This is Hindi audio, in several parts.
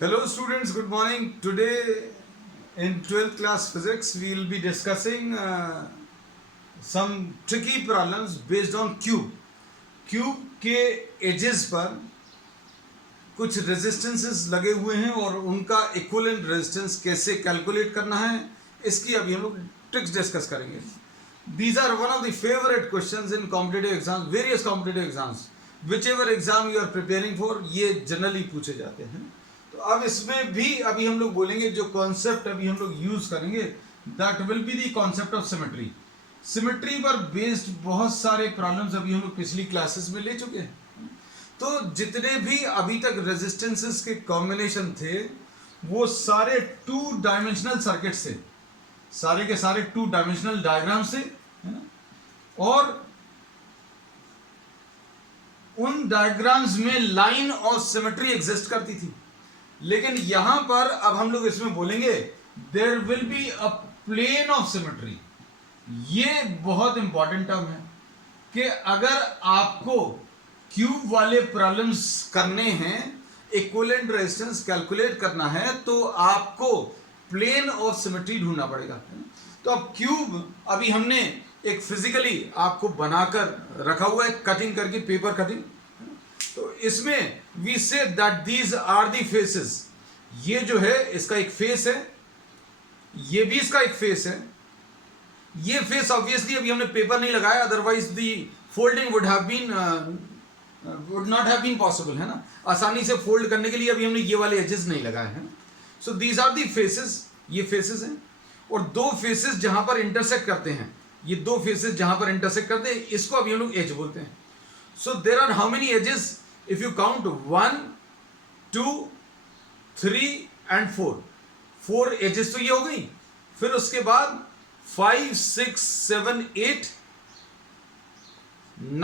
Hello students, good morning. Today in 12th class physics we will be discussing some tricky problems based on cube. Cube के एजेस पर कुछ रेजिस्टेंसेस लगे हुए हैं और उनका इक्विवेलेंट रेजिस्टेंस कैसे कैलकुलेट करना है इसकी अभी हम लोग ट्रिक्स डिस्कस करेंगे. These are one of the favorite questions in competitive exams, various competitive exams. Whichever exam you are preparing for, ये जनरली पूछे जाते हैं. तो अब इसमें भी अभी हम लोग बोलेंगे जो कॉन्सेप्ट अभी हम लोग यूज करेंगे that will be the concept of symmetry. Symmetry पर बेस्ड बहुत सारे प्रॉब्लम्स अभी हम लोग पिछली क्लासेस में ले चुके हैं. तो जितने भी अभी तक रेजिस्टेंसेस के कॉम्बिनेशन थे वो सारे टू डायमेंशनल सर्किट से, सारे के सारे टू डायमेंशनल डायग्राम से, है ना. और उन डायग्राम्स में लाइन ऑफ सिमेट्री एग्जिस्ट करती थी. लेकिन यहां पर अब हम लोग इसमें बोलेंगे there will be a plane of symmetry. ये बहुत इंपॉर्टेंट टर्म है कि अगर आपको क्यूब वाले प्रॉब्लम्स करने हैं, इक्विवेलेंट रेजिस्टेंस कैलकुलेट करना है, तो आपको प्लेन ऑफ सिमेट्री ढूंढना पड़ेगा. तो अब क्यूब अभी हमने एक फिजिकली आपको बनाकर रखा हुआ है, कटिंग करके, पेपर कटिंग. तो इसमें we say that these are the faces. ये जो है इसका एक फेस है, ये भी इसका एक फेस है. ये फेस ऑब्वियसली अभी हमने पेपर नहीं लगाया, otherwise the folding would not have been possible, है ना. आसानी से फोल्ड करने के लिए अभी हमने ये वाले एजेस नहीं लगाए हैं. So these are the faces. ये फेसेस हैं और दो फेसेस जहां पर इंटरसेक्ट करते हैं, ये दो फेसेस जहां पर इंटरसेक्ट करते हैं इसको अभी हम लोग एज बोलते हैं. So there are how many edges if you count 1 2 3 and 4 edges तो ये हो गई. फिर उसके बाद 5 6 7 8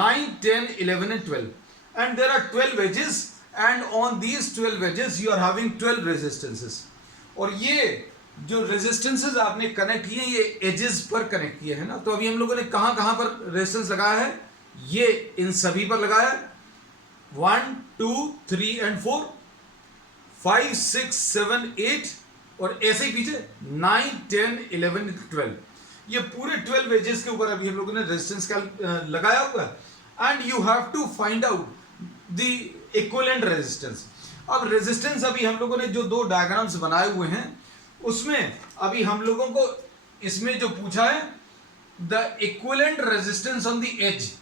9 10 11 and 12 and there are 12 edges and on these 12 edges you are having 12 resistances. और ये जो रेजिस्टेंसेस आपने कनेक्ट किए ये एजेस पर कनेक्ट किए हैं ना. तो अभी हम लोगों ने कहां कहां पर रेजिस्टेंस लगाया है, ये इन सभी पर लगाया है. 1 2 3 and 4 5 6 7 8 और ऐसे ही पीछे 9 10 11 12. ये पूरे 12 एजेस के ऊपर अभी हम लोगों ने रेजिस्टेंस का लगाया हुआ है. And you have to find out the equivalent resistance. अब रेजिस्टेंस अभी हम लोगों ने जो दो डायग्राम्स बनाए हुए हैं उसमें अभी हम लोगों को इसमें जो पूछा है the equivalent resistance on the edge.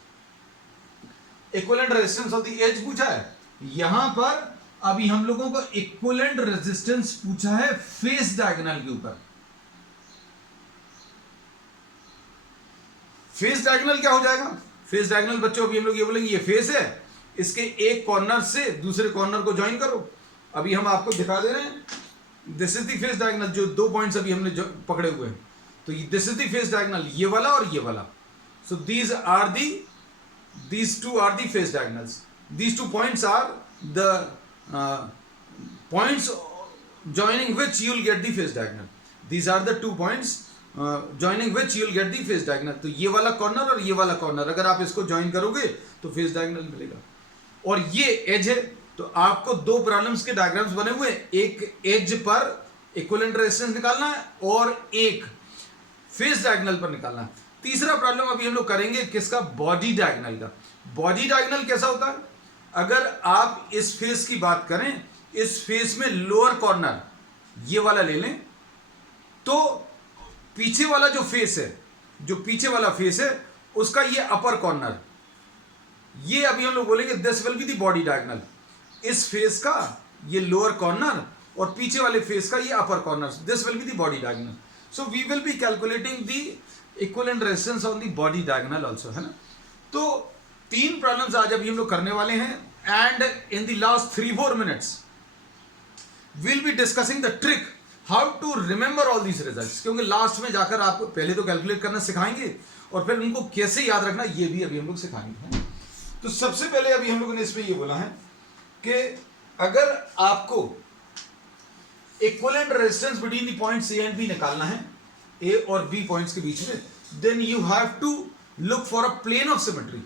Equivalent resistance on the edge पूछा है. यहां पर अभी हम लोगों को इक्विवेलेंट रेजिस्टेंस पूछा है फेस डायगोनल के ऊपर. फेस डायगोनल क्या हो जाएगा? फेस डायगोनल बच्चों अभी हम लोग ये बोलेंगे ये फेस है, इसके एक कॉर्नर से दूसरे कॉर्नर को ज्वाइन करो. अभी हम आपको दिखा दे रहे हैं this is the face diagonal. जो दो पॉइंट्स अभी हमने पकड़े हुए हैं तो this is the face diagonal, ये वाला और ये वाला. सो these two are the face diagonals. These 2 points are the points joining which you will get the face diagonal. These are the 2 points joining which you will get the face diagonal. तो ये वाला कॉर्नर और ये वाला कॉर्नर अगर आप इसको ज्वाइन करोगे तो फेस डायगोनल मिलेगा. और ये एज है. तो आपको दो प्रॉब्लम्स के डायग्राम्स बने हुए, एक एज पर इक्विवेलेंट रेजिस्टेंस निकालना है और एक फेस डायगोनल पर निकालना है. तीसरा प्रॉब्लम अभी हम लोग करेंगे किसका? बॉडी डायगोनल का. बॉडी डायगोनल कैसा होता है? अगर आप इस फेस की बात करें, इस फेस में लोअर कॉर्नर ये वाला ले लें तो पीछे वाला जो फेस है, जो पीछे वाला फेस है उसका ये अपर कॉर्नर, ये अभी हम लोग बोलेंगे this will be the body diagonal. इस फेस का ये लोअर कॉर्नर और पीछे वाले फेस का ये upper corner, this will be the body diagonal. So we will be calculating the equivalent resistance on the body diagonal also, है ना. तो 3 प्रॉब्लम्स आज अभी हम लोग करने वाले हैं and in the last 3-4 minutes we will be discussing the trick how to remember all these results. क्योंकि लास्ट में जाकर आपको पहले तो कैलकुलेट करना सिखाएंगे और फिर उनको कैसे याद रखना ये भी अभी हम लोग सिखाएंगे. तो सबसे पहले अभी हम लोगों ने इसमें ये बोला है कि अगर आपको equivalent resistance between the points A and B निकालना है, ए और बी पॉइंट्स के बीच में, then you have to look for a plane of symmetry.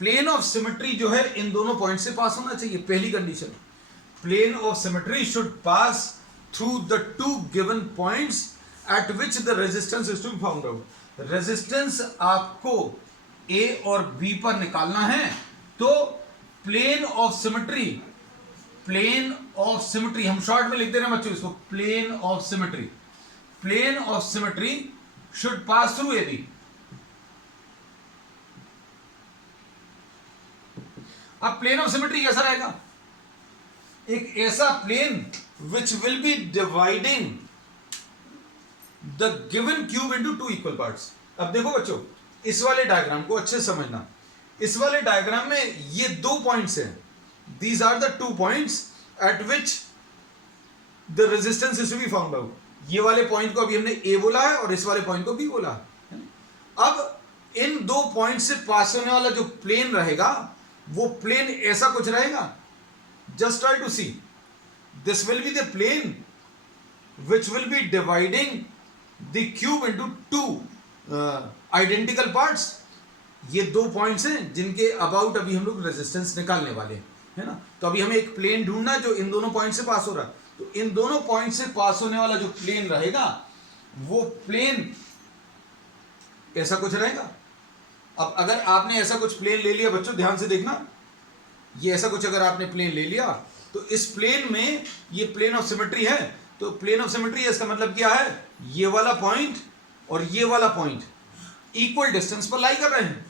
Plane of symmetry जो है इन दोनों पॉइंट से पास होना चाहिए, पहली condition. plane of symmetry should pass through the two given points at which the resistance is to be found out. Resistance आपको A और B पर निकालना है, तो plane of symmetry, plane of symmetry हम शॉर्ट में लिख दे रहे हैं बच्चों इसको, plane of symmetry, plane of symmetry should pass through A B. अब प्लेन ऑफ सिमेट्री कैसा रहेगा? एक ऐसा plane which will be dividing the given cube into two equal parts. अब देखो बच्चों, इस वाले डायग्राम को अच्छे से समझना. इस वाले डायग्राम में ये दो पॉइंट्स हैं. These are the two points at which the resistance is to be found out. ये वाले पॉइंट को अभी हमने ए बोला है और इस वाले पॉइंट को बी बोला है. अब इन दो पॉइंट से पास होने वाला जो प्लेन रहेगा वो प्लेन ऐसा कुछ रहेगा. Just try to see, this will be the plane which will be dividing the cube into two identical parts. ये दो पॉइंट्स हैं जिनके अबाउट अभी हम लोग रेजिस्टेंस निकालने वाले हैं, है ना. तो अभी हमें एक प्लेन ढूंढना है जो इन दोनों पॉइंट से पास हो रहा है. तो इन दोनों पॉइंट से पास होने वाला जो प्लेन रहेगा वो प्लेन ऐसा कुछ रहेगा. अब अगर आपने ऐसा कुछ प्लेन ले लिया बच्चों, ध्यान से देखना, ये ऐसा कुछ अगर आपने प्लेन ले लिया तो इस प्लेन में ये प्लेन ऑफ सिमेट्री है. तो प्लेन ऑफ सिमेट्री है, इसका मतलब क्या है? ये वाला पॉइंट और ये वाला पॉइंट इक्वल डिस्टेंस पर लाई कर रहे हैं.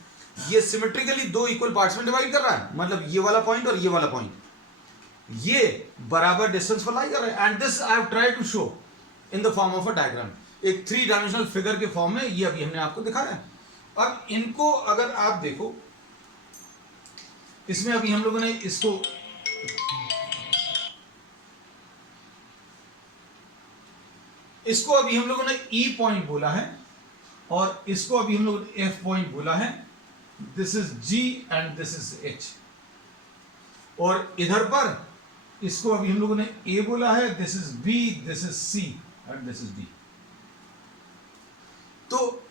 ये सिमेट्रिकली दो इक्वल पार्ट्स में डिवाइड कर रहा है, मतलब ये वाला पॉइंट और ये वाला पॉइंट ये बराबर डिस्टेंस पर लाई कर रहे हैं. And this I have tried to show in the form of a diagram. एक 3 डायमेंशनल फिगर के फॉर्म में ये अभी हमने आपको दिखाया है. अब इनको अगर आप देखो, इसमें अभी हम लोगों ने इसको अभी हम लोगों ने E पॉइंट बोला है और इसको अभी हम लोगों ने F पॉइंट बोला है. This is G and this is H. और इधर पर इसको अभी हम लोगों ने A बोला है, this is B, this is C and this is D. तो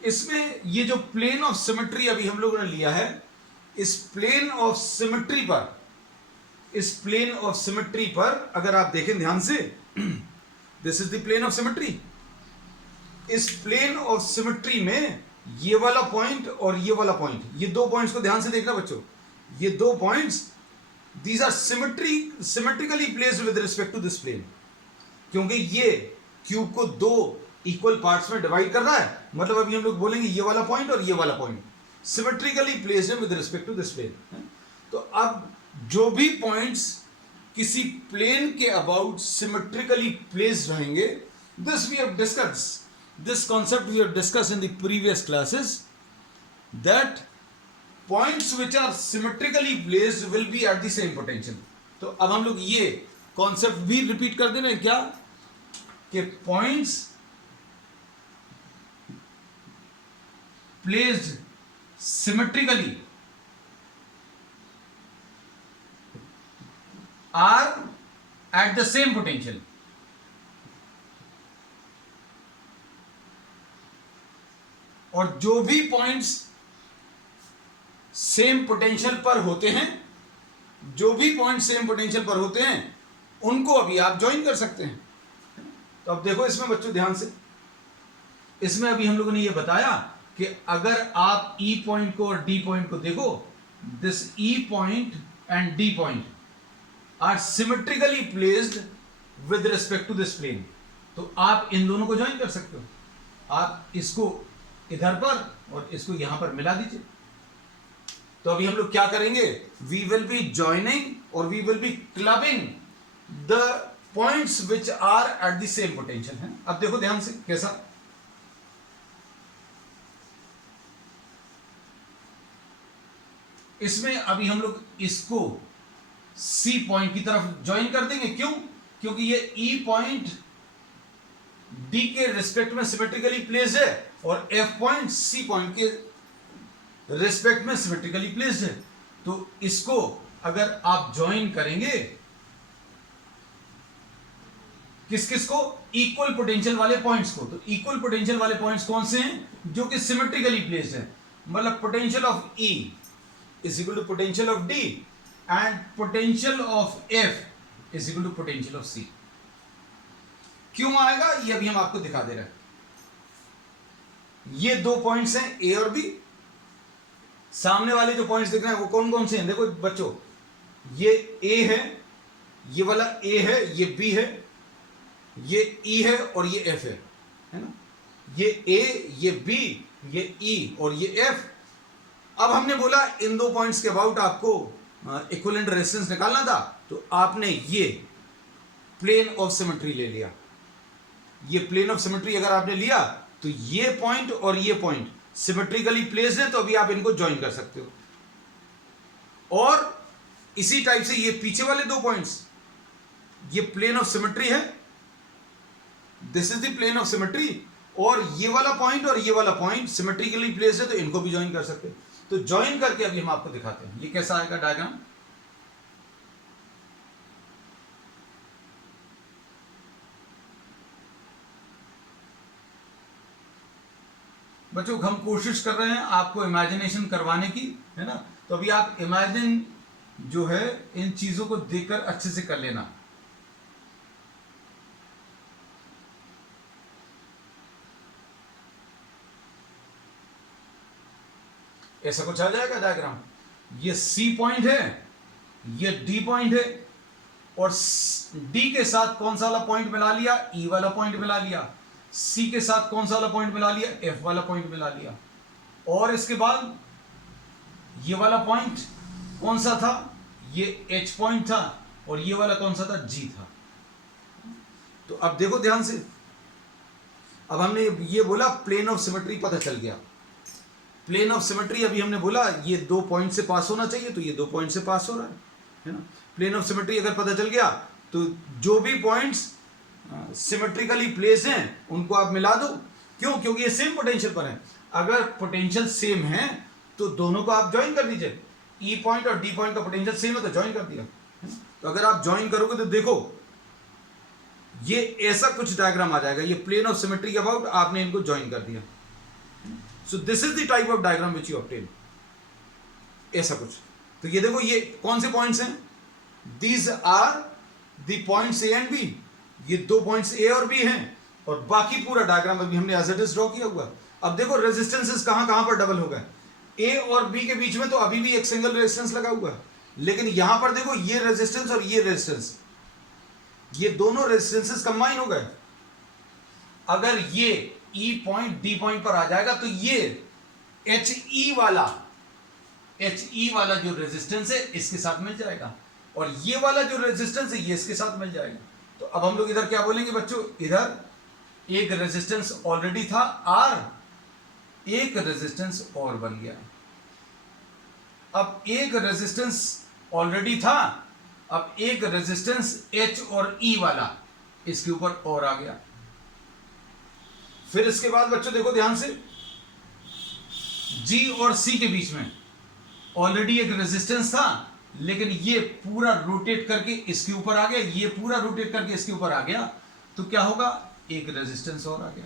इसमें ये जो प्लेन ऑफ सिमेट्री अभी हम लोगों ने लिया है, इस प्लेन ऑफ सिमेट्री पर, इस प्लेन ऑफ सिमेट्री पर अगर आप देखें ध्यान से, this is the plane of symmetry. इस प्लेन ऑफ सिमेट्री में ये वाला पॉइंट और ये वाला पॉइंट, ये दो पॉइंट्स को ध्यान से देखना बच्चों. ये दो points, these are symmetrically placed with respect to this plane. क्योंकि ये क्यूब को दो इक्वल पार्ट्स में डिवाइड कर रहा है, मतलब अभी हम लोग बोलेंगे ये वाला पॉइंट और ये वाला पॉइंट सिमेट्रिकली प्लेस्ड है with respect to this plane. तो अब जो भी पॉइंट्स किसी प्लेन के अबाउट सिमेट्रिकली प्लेस्ड रहेंगे, this we have discussed, this concept we have discussed in the previous classes, that points which are symmetrically placed will be at the same potential. तो अब हम लोग ये कॉन्सेप्ट भी रिपीट कर दे रहे हैं क्या, कि points placed symmetrically are at the same potential. और जो भी पॉइंट्स सेम पोटेंशियल पर होते हैं, जो भी पॉइंट सेम पोटेंशियल पर होते हैं उनको अभी आप ज्वाइन कर सकते हैं. तो अब देखो इसमें बच्चों ध्यान से, इसमें अभी हम लोगों ने ये बताया कि अगर आप E पॉइंट को और D पॉइंट को देखो, this E point and D point are symmetrically placed with respect to this plane. तो आप इन दोनों को ज्वाइन कर सकते हो. आप इसको इधर पर और इसको यहां पर मिला दीजिए. तो अभी हम लोग क्या करेंगे, वी विल बी ज्वाइनिंग और we will be clubbing the points which are at the same potential. है, अब देखो ध्यान से कैसा, इसमें अभी हम लोग इसको C पॉइंट की तरफ ज्वाइन कर देंगे. क्यों? क्योंकि ये E पॉइंट D के रिस्पेक्ट में सिमेट्रिकली प्लेस्ड है और F पॉइंट C पॉइंट के रिस्पेक्ट में सिमेट्रिकली प्लेस्ड है. तो इसको अगर आप ज्वाइन करेंगे, किस किस को, इक्वल पोटेंशियल वाले पॉइंट्स को. तो इक्वल पोटेंशियल वाले पॉइंट्स कौन से हैं, जो कि सिमेट्रिकली प्लेस्ड है. मतलब potential of E is equal to potential of D and potential of F is equal to potential of C. क्यों आएगा ये अभी हम आपको दिखा दे रहे हैं। ये दो पॉइंट्स हैं ए और बी। सामने वाले जो पॉइंट्स दिख रहे हैं वो कौन कौन से हैं? देखो बच्चों, ये ए है, ये वाला ए है, ये बी है, ये ई है और ये एफ है ना। ये ए, ये बी, ये ई और ये एफ। अब हमने बोला इन दो पॉइंट्स के अबाउट आपको इक्विवेलेंट रेजिस्टेंस निकालना था, तो आपने ये प्लेन ऑफ सिमेट्री ले लिया। ये प्लेन ऑफ सिमेट्री अगर आपने लिया तो ये पॉइंट और ये पॉइंट सिमेट्रिकली प्लेस्ड है, तो अभी आप इनको ज्वाइन कर सकते हो। और इसी टाइप से ये पीछे वाले दो पॉइंट्स, ये प्लेन ऑफ सिमेट्री है, this is the plane of symmetry, और ये वाला पॉइंट और ये वाला पॉइंट सिमेट्रिकली प्लेस्ड है, तो इनको भी ज्वाइन कर सकते हैं। तो ज्वाइन करके अभी हम आपको दिखाते हैं ये कैसा आएगा डायग्राम। बच्चों हम कोशिश कर रहे हैं आपको इमेजिनेशन करवाने की, है ना। तो अभी आप इमेजिन जो है इन चीजों को देखकर अच्छे से कर लेना। ऐसा कुछ आ जाएगा डायग्राम। ये सी पॉइंट है, ये डी पॉइंट है, और डी के साथ कौन सा वाला पॉइंट मिला लिया? ई वाला पॉइंट मिला लिया। सी के साथ कौन सा वाला पॉइंट मिला लिया? एफ वाला पॉइंट मिला लिया। और इसके बाद ये वाला पॉइंट कौन सा था? ये एच पॉइंट था, और ये वाला कौन सा था? जी था। तो अब देखो ध्यान से, अब हमने ये बोला प्लेन ऑफ सिमेट्री पता चल गया। प्लेन ऑफ सिमेट्री अभी हमने बोला ये दो पॉइंट से पास होना चाहिए, तो ये दो पॉइंट से पास हो रहा है ना। प्लेन ऑफ सिमेट्री अगर पता चल गया तो जो भी पॉइंट्स सिमेट्रिकली प्लेस हैं उनको आप मिला दो। क्यों? क्योंकि ये सेम पोटेंशियल पर है। अगर पोटेंशियल सेम है तो दोनों को आप ज्वाइन कर दीजिए। ई पॉइंट और डी पॉइंट का पोटेंशियल सेम है तो ज्वाइन कर दिया। तो अगर आप ज्वाइन करोगे तो देखो ये ऐसा कुछ डायग्राम आ जाएगा। ये प्लेन ऑफ सिमेट्री के अबाउट आपने इनको ज्वाइन कर दिया। So this is the type of diagram which you obtain. ऐसा कुछ। तो ये देखो ये कौन से पॉइंट्स हैं? These are the points A and B. ये दो पॉइंट्स ए और बी हैं, और बाकी पूरा डायग्राम अभी हमने एज इट इज ड्रॉ किया हुआ। अब देखो रेजिस्टेंसेस कहां कहां पर डबल हो गए। ए और बी के बीच में तो अभी भी एक सिंगल रेजिस्टेंस लगा हुआ है, लेकिन यहां पर देखो ये रेजिस्टेंस और ये रेजिस्टेंस, ये दोनों रेजिस्टेंसेस कंबाइन हो गए। अगर ये ई पॉइंट डी पॉइंट पर आ जाएगा तो ये एच ई वाला जो रेजिस्टेंस है इसके साथ मिल जाएगा, और ये वाला जो रेजिस्टेंस है ये इसके साथ मिल जाएगा। तो अब हम लोग इधर क्या बोलेंगे बच्चों? इधर एक रेजिस्टेंस ऑलरेडी था आर, एक रेजिस्टेंस और बन गया। अब एक रेजिस्टेंस ऑलरेडी था, अब एक रेजिस्टेंस एच और ई वाला इसके ऊपर और आ गया। फिर इसके बाद बच्चों देखो ध्यान से, जी और सी के बीच में ऑलरेडी एक रेजिस्टेंस था, लेकिन ये पूरा रोटेट करके इसके ऊपर आ गया, ये पूरा रोटेट करके इसके ऊपर आ गया, तो क्या होगा? एक रेजिस्टेंस और आ गया।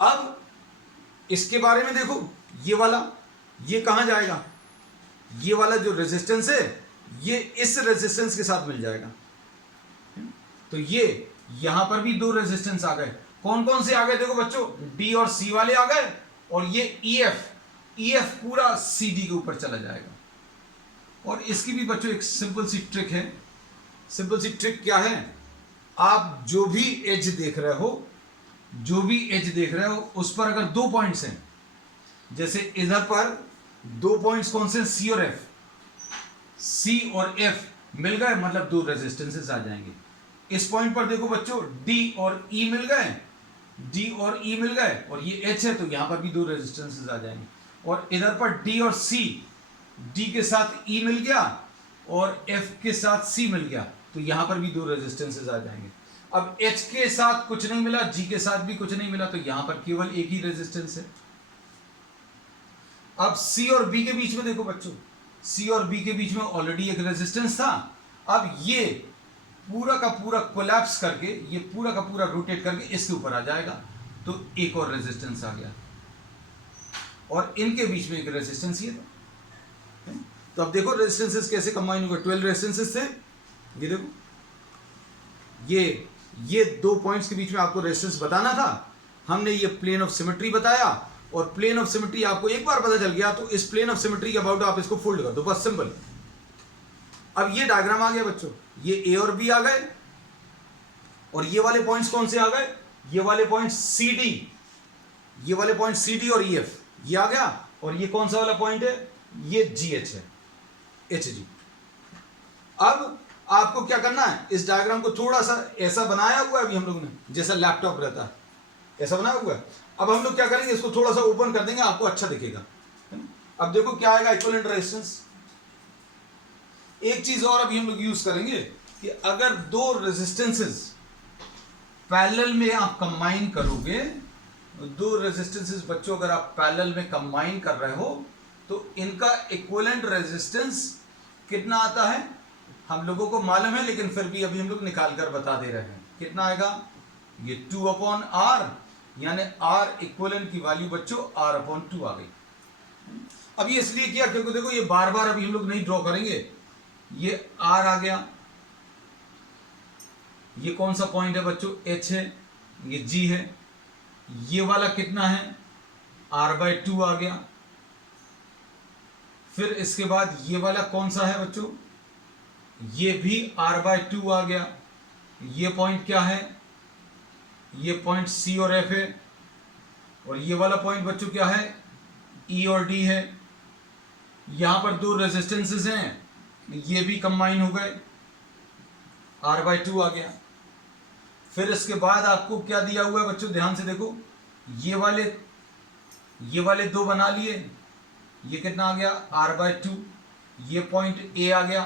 अब इसके बारे में देखो, ये वाला ये कहां जाएगा? ये वाला जो रेजिस्टेंस है ये इस रेजिस्टेंस के साथ मिल जाएगा। तो ये यहां पर भी दो रेजिस्टेंस आ गए। कौन कौन से आ गए? देखो बच्चों, डी और सी वाले आ गए, और ये ईएफ पूरा सीडी के ऊपर चला जाएगा। और इसकी भी बच्चों एक सिंपल सी ट्रिक है। सिंपल सी ट्रिक क्या है? आप जो भी एज देख रहे हो उस पर अगर दो पॉइंट्स हैं, जैसे इधर पर दो पॉइंट्स कौन से? सी और एफ। सी और एफ मिल गए मतलब दो रेजिस्टेंसेस आ जाएंगे। इस पॉइंट पर देखो बच्चों, डी और ई मिल गए, और ये एच है, तो यहां पर भी दो रेजिस्टेंसेस आ जाएंगे। और इधर पर डी और सी, डी के साथ ई मिल गया और एफ के साथ सी मिल गया, तो यहां पर भी दो रेजिस्टेंसेस आ जाएंगे। अब एच के साथ कुछ नहीं मिला, जी के साथ भी कुछ नहीं मिला, तो यहां पर केवल एक ही रेजिस्टेंस है। अब सी और बी के बीच में देखो बच्चों, सी और बी के बीच में ऑलरेडी एक रेजिस्टेंस था। अब ये पूरा का पूरा कोलैप्स करके, ये पूरा का पूरा रोटेट करके इसके ऊपर आ जाएगा, तो एक और रेजिस्टेंस आ गया, और इनके बीच में एक रेजिस्टेंस ये था। तो अब देखो रेजिस्टेंसेस कैसे कंबाइन हुए, 12 रेजिस्टेंसेस थे, ये देखो, ये 2 पॉइंट्स के बीच में आपको रेजिस्टेंस बताना था, हमने ये प्लेन ऑफ सिमेट्री बताया, और प्लेन ऑफ सिमेट्री आपको एक बार पता चल गया तो इस प्लेन ऑफ सिमेट्री के अबाउट आप इसको फोल्ड कर दो, बस सिंपल। अब ये डायग्राम आ गया बच्चों, ये ए और बी आ गए, और ये वाले पॉइंट्स कौन से आ गए, ये वाले पॉइंट्स सी डी, ये वाले पॉइंट सी डी और ई एफ, ये आ गया, और ये कौन सा वाला पॉइंट है, ये जी एच है, एच जी। अब आपको क्या करना है, इस डायग्राम को थोड़ा सा ऐसा बनाया हुआ है अभी हम लोगों ने, जैसा लैपटॉप रहता है ऐसा बनाया हुआ है। अब हम लोग क्या करेंगे, इसको थोड़ा सा ओपन कर देंगे, आपको अच्छा दिखेगा। अब देखो क्या आएगा, इक्विवेलेंट रेजिस्टेंस। एक चीज और अभी हम लोग यूज करेंगे कि अगर दो रेजिस्टेंसेस पैरेलल में आप कंबाइन करोगे, दो रेजिस्टेंसेस बच्चों अगर आप पैरेलल में कंबाइन कर रहे हो तो इनका इक्विवेलेंट रेजिस्टेंस कितना आता है हम लोगों को मालूम है, लेकिन फिर भी अभी हम लोग निकाल कर बता दे रहे हैं। कितना आएगा, ये 2/r, यानी R इक्विवेलेंट की वैल्यू बच्चों R/2 आ गई। अब ये इसलिए किया क्योंकि देखो ये बार बार अभी हम लोग नहीं ड्रॉ करेंगे, ये R आ गया, ये कौन सा पॉइंट है बच्चों, H है, ये G है, ये वाला कितना है R/2 आ गया, फिर इसके बाद ये वाला कौन सा है बच्चों, ये भी R/2 आ गया, ये पॉइंट क्या है, ये पॉइंट C और F है, और ये वाला पॉइंट बच्चों क्या है, E और D है। यहां पर दो रेजिस्टेंसेस हैं, ये भी कंबाइन हो गए, R/2 आ गया। फिर इसके बाद आपको क्या दिया हुआ है बच्चों, ध्यान से देखो, ये वाले दो बना लिए, ये कितना आ गया R/2, ये पॉइंट A आ गया।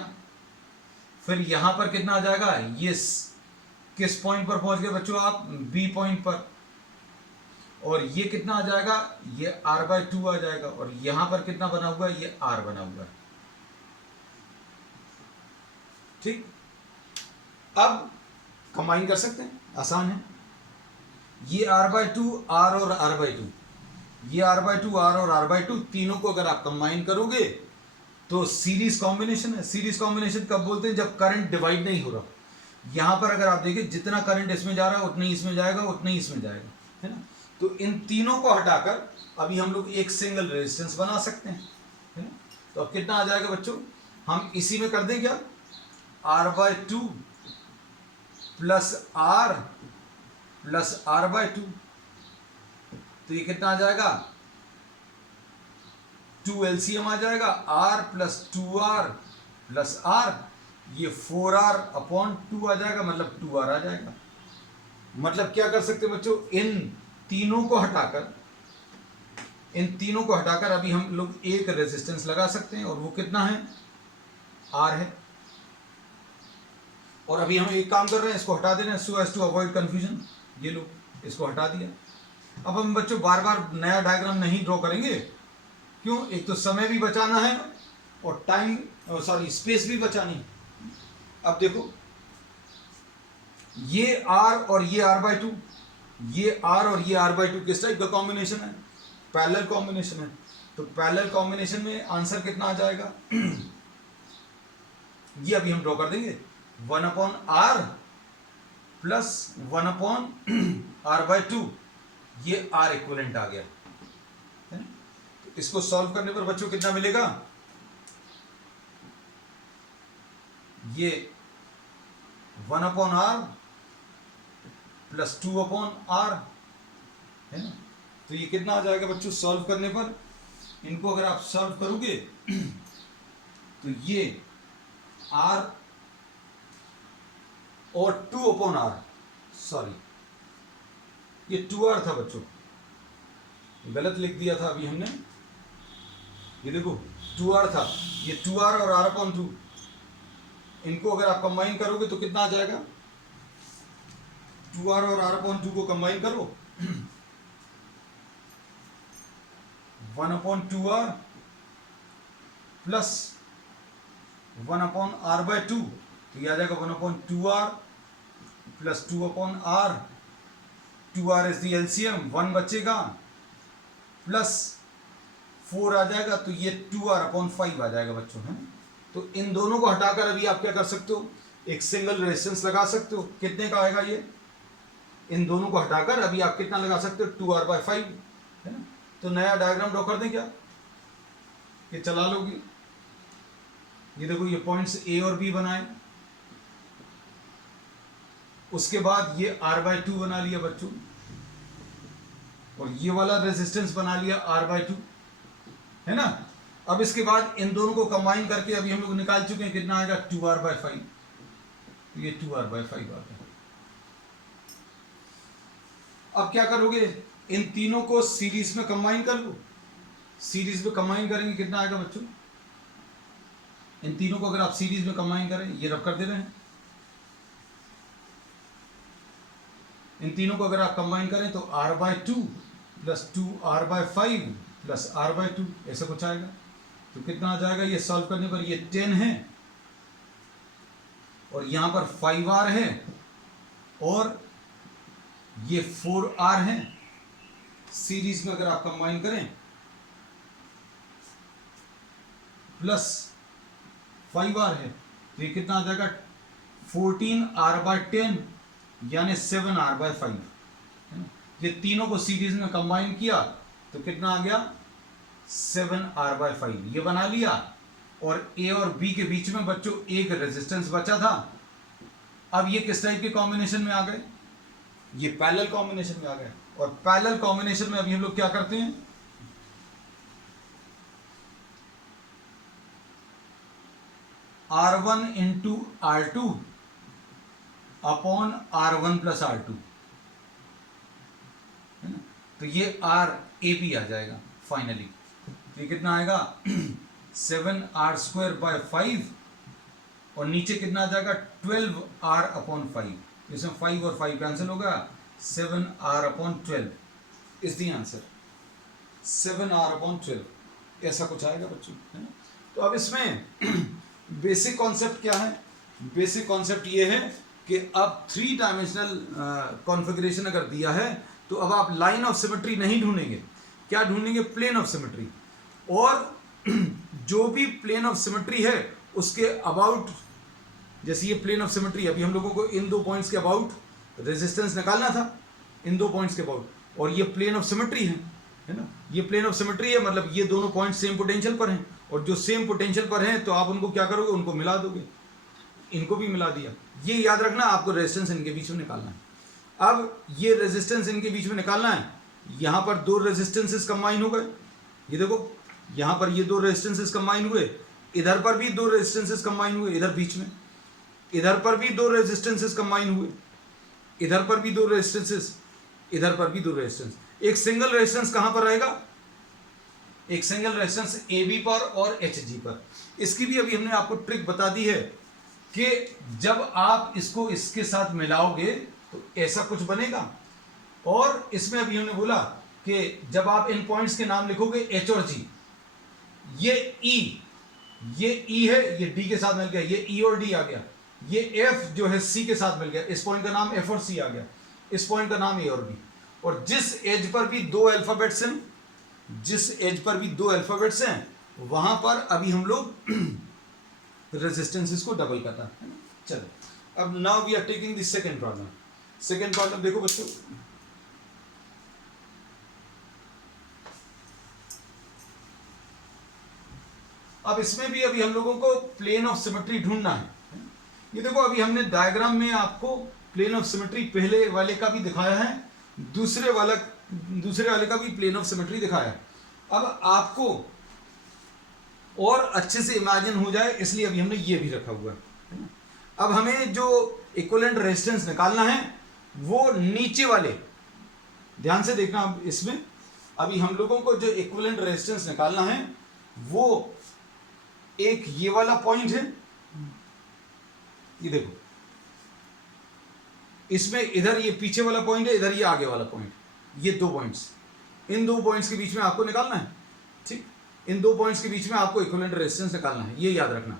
फिर यहां पर कितना आ जाएगा, ये किस पॉइंट पर पहुंच गए बच्चों आप, B पॉइंट पर, और ये कितना आ जाएगा, ये R/2 आ जाएगा, और यहां पर कितना बना हुआ है, ये R बना हुआ है। ठीक, अब कंबाइन कर सकते हैं, आसान है। ये R/2, R और R/2, ये R/2, R और R/2 तीनों को अगर आप कंबाइन करोगे तो सीरीज कॉम्बिनेशन है। सीरीज कॉम्बिनेशन कब बोलते हैं, जब करंट डिवाइड नहीं हो रहा। यहां पर अगर आप देखिए जितना करंट इसमें जा रहा है उतना ही इसमें जाएगा, उतना ही इसमें जाएगा, है ना। तो इन तीनों को हटाकर अभी हम लोग एक सिंगल रेजिस्टेंस बना सकते हैं, है ना। तो अब कितना आ जाएगा बच्चों, हम इसी में कर दें क्या, R/2 plus R plus R/2, तो ये कितना आ जाएगा, 2 LCM आ जाएगा, R plus 2R plus R, ये 4R/2 आ जाएगा, मतलब 2R आ जाएगा। मतलब क्या कर सकते हैं बच्चों, इन तीनों को हटाकर अभी हम लोग एक रेजिस्टेंस लगा सकते हैं, और वो कितना है, R है। और अभी हम एक काम कर रहे हैं, इसको हटा दे रहे हैं so as to avoid confusion. ये लो, इसको हटा दिया। अब हम बच्चों बार बार नया डायग्राम नहीं ड्रॉ करेंगे, क्यों, एक तो समय भी बचाना है और स्पेस भी बचानी है। अब देखो ये R और ये R/2, ये R और ये R/2 किस टाइप का कॉम्बिनेशन है, पैरेलल कॉम्बिनेशन है। तो पैरेलल कॉम्बिनेशन में आंसर कितना आ जाएगा ये अभी हम ड्रॉ कर देंगे, 1/R प्लस 1/R/2, ये R इक्विवेलेंट आ गया, है ना। तो इसको सॉल्व करने पर बच्चों कितना मिलेगा, ये 1/R प्लस 2/R, है ना। तो ये कितना आ जाएगा बच्चों सॉल्व करने पर, इनको अगर आप सॉल्व करोगे तो ये R और 2/R, सॉरी ये 2R था बच्चों, गलत लिख दिया था अभी हमने, ये देखो 2R था, ये 2R और R/2, इनको अगर आप कंबाइन करोगे तो कितना आ जाएगा, 2R और R/2 को कंबाइन करो, 1/2R प्लस 1/R/2, तो ये आ जाएगा 1/2R plus 2/R, 2R is the LCM, 1 बचेगा, प्लस 4 आ जाएगा, तो ये 2r/5 आ जाएगा बच्चों, है। तो इन दोनों को हटाकर अभी आप क्या कर सकते हो, एक सिंगल रेजिस्टेंस लगा सकते हो। कितने का आएगा ये, इन दोनों को हटाकर अभी आप कितना लगा सकते हो, 2r/5, है ना। तो नया डायग्राम ड्रॉ कर दें क्या, ये चला लोगे। ये देखो, ये पॉइंट्स ए और बी बनाए, उसके बाद ये r/2 बना लिया बच्चों, और ये वाला रेजिस्टेंस बना लिया r/2, है ना। अब इसके बाद इन दोनों को कंबाइन करके अभी हम लोग निकाल चुके हैं, कितना आएगा, 2r/5। तो ये 2r/5 आ गया। अब क्या करोगे, इन तीनों को सीरीज में कंबाइन कर लो। सीरीज में कंबाइन करेंगे, कितना आएगा बच्चों, इन तीनों को अगर आप सीरीज में कंबाइन करें, ये रब कर दे रहे हैं, इन तीनों को अगर आप कंबाइन करें तो r/2 plus 2r/5 plus r/2 ऐसा कुछ आएगा। तो कितना आ जाएगा, ये सॉल्व करने पर ये 10 है, और यहां पर 5r है, और ये 4r है। सीरीज में अगर आप कंबाइन करें, प्लस 5r है, तो ये कितना आ जाएगा, 14r/10 यानी 7r/5, है ना। ये तीनों को सीरीज में कंबाइन किया तो कितना आ गया, 7r/5 ये बना लिया। और ए और बी के बीच में बच्चों एक रेजिस्टेंस बचा था। अब ये किस टाइप के कॉम्बिनेशन में आ गए, ये पैरेलल कॉम्बिनेशन में आ गए। और पैरेलल कॉम्बिनेशन में अभी हम लोग क्या करते हैं, r1 into r2 upon r1 plus r2, है ना। तो ये r/AB आ जाएगा फाइनली। तो ये कितना आएगा, 7r²/5, और नीचे कितना आ जाएगा, 12r/5। इसमें 5 और 5 कैंसिल होगा, 7r/12 is the answer. 7r/12 ऐसा कुछ आएगा बच्चों, है ना। तो अब इसमें बेसिक कॉन्सेप्ट क्या है, बेसिक कॉन्सेप्ट ये है कि अब 3 डायमेंशनल कॉन्फ़िगरेशन अगर दिया है तो अब आप लाइन ऑफ सिमेट्री नहीं ढूंढेंगे, क्या ढूंढेंगे, प्लेन ऑफ सिमेट्री। और जो भी प्लेन ऑफ सिमेट्री है उसके अबाउट, जैसे ये प्लेन ऑफ सिमेट्री, अभी हम लोगों को इन 2 पॉइंट्स के अबाउट रेजिस्टेंस निकालना था, इन 2 पॉइंट्स के अबाउट, और ये प्लेन ऑफ सिमेट्री है ना। ये प्लेन ऑफ सिमेट्री है, मतलब ये दोनों पॉइंट सेम पोटेंशियल पर हैं, और जो सेम पोटेंशियल पर हैं तो आप उनको क्या करोगे, उनको मिला दोगे। इनको भी मिला दिया, ये याद रखना, आपको रेजिस्टेंस इनके बीच में निकालना है। अब ये रेजिस्टेंस इनके बीच में निकालना है, यहाँ पर 2 रेजिस्टेंसेस कंबाइन हो गए, ये देखो यहाँ पर ये 2 रेजिस्टेंसेस कंबाइन हुए, इधर पर भी 2 रेजिस्टेंसेस कंबाइन हुए, इधर बीच में, इधर पर भी 2 रेजिस्टेंसेस कंबाइन हुए, इधर पर भी 2 रेजिस्टेंसेस, इधर पर भी 2 रेजिस्टेंस। एक सिंगल रेजिस्टेंस कहां पर रहेगा, एक सिंगल रेजिस्टेंस AB पर और HG पर। इसकी भी अभी हमने आपको ट्रिक बता दी है कि जब आप इसको इसके साथ मिलाओगे तो ऐसा कुछ बनेगा। और इसमें अभी हमने बोला कि जब आप इन पॉइंट्स के नाम लिखोगे H और G, ये E है, ये D के साथ मिल गया, ये E और D आ गया, ये F जो है C के साथ मिल गया, इस पॉइंट का नाम F और C आ गया, इस पॉइंट का नाम A और B। और जिस एज पर भी 2 अल्फाबेट्स हैं, जिस एज पर भी 2 अल्फाबेट्स हैं, वहां पर अभी हम लोग रेजिस्टेंसेस को डबल करना है ना। चलो, अब now we are taking the second problem. Second problem देखो बच्चों, अब इसमें भी अभी हम लोगों को प्लेन ऑफ सिमेट्री ढूंढना है। ये देखो, अभी हमने डायग्राम में आपको प्लेन ऑफ सिमेट्री पहले वाले का भी दिखाया है, दूसरे वाले का भी प्लेन ऑफ सिमेट्री दिखाया है। अब आपको और अच्छे से इमेजिन हो जाए इसलिए अभी हमने ये भी रखा हुआ है। अब हमें जो इक्विवेलेंट रेजिस्टेंस निकालना है वो नीचे वाले, ध्यान से देखना, अब इसमें अभी हम लोगों को जो इक्विवेलेंट रेजिस्टेंस निकालना है वो एक ये वाला पॉइंट है, ये देखो, इसमें इधर ये पीछे वाला पॉइंट है, इधर ये आगे वाला पॉइंट, ये 2 पॉइंट्स, इन 2 पॉइंट्स के बीच में आपको निकालना है। ठीक, इन 2 पॉइंट्स के बीच में आपको इक्विवेलेंट रेजिस्टेंस निकालना है, ये याद रखना।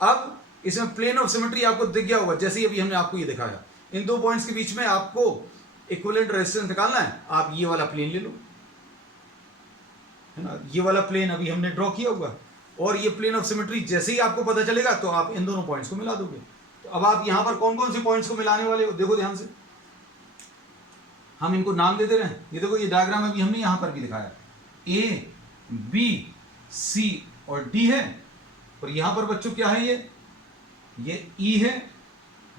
अब इसमें प्लेन ऑफ सिमेट्री आपको दिख गया होगा, जैसे ही अभी हमने आपको ये दिखाया, इन 2 पॉइंट्स के बीच में आपको इक्विवेलेंट रेजिस्टेंस निकालना है, आप ये वाला प्लेन ले लो, है ना। ये वाला प्लेन अभी हमने ड्रॉ किया हुआ और ये प्लेन ऑफ सिमेट्री जैसे ही आपको पता चलेगा तो आप इन दोनों पॉइंट्स को मिला दोगे। तो अब आप यहां पर कौन कौन से पॉइंट्स को मिलाने वाले हो, देखो ध्यान से, हम इनको नाम दे दे रहे हैं। ये देखो ये डायग्राम अभी हमने यहां पर भी दिखाया, ए बी सी और डी है, और यहां पर बच्चों क्या है, ये ई है,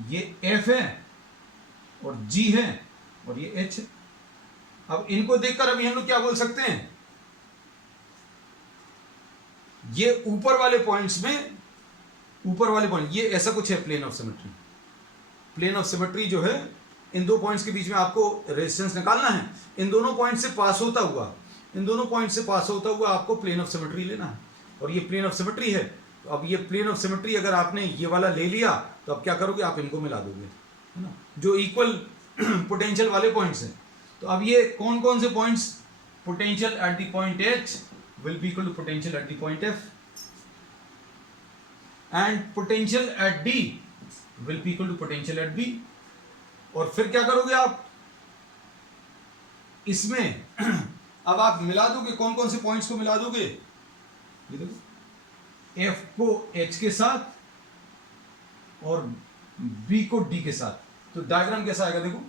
ये एफ है और जी है और ये एच है। अब इनको देखकर अभी हम लोग क्या बोल सकते हैं, ये ऊपर वाले पॉइंट्स में, ऊपर वाले पॉइंट ये ऐसा कुछ है plane of symmetry. Plane of symmetry जो है, इन दो पॉइंट्स के बीच में आपको रेजिस्टेंस निकालना है, इन दोनों पॉइंट से पास होता हुआ, इन दोनों पॉइंट से पास होता हुआ आपको प्लेन ऑफ सिमेट्री लेना है, और ये प्लेन ऑफ सिमेट्री है। तो अब ये प्लेन ऑफ सिमेट्री अगर आपने ये वाला ले लिया तो अब क्या करोगे, आप इनको मिला दोगे, है ना, जो इक्वल पोटेंशियल वाले पॉइंट्स हैं। तो अब ये कौन कौन से points, potential at the point H will be equal to potential at the point F, and potential at D will be equal to potential at B। और फिर क्या करोगे आप इसमें अब आप मिला दोगे, कौन कौन से पॉइंट्स को मिला दोगे, ये देखो F को H के साथ और B को D के साथ। तो डायग्राम कैसा आएगा देखो,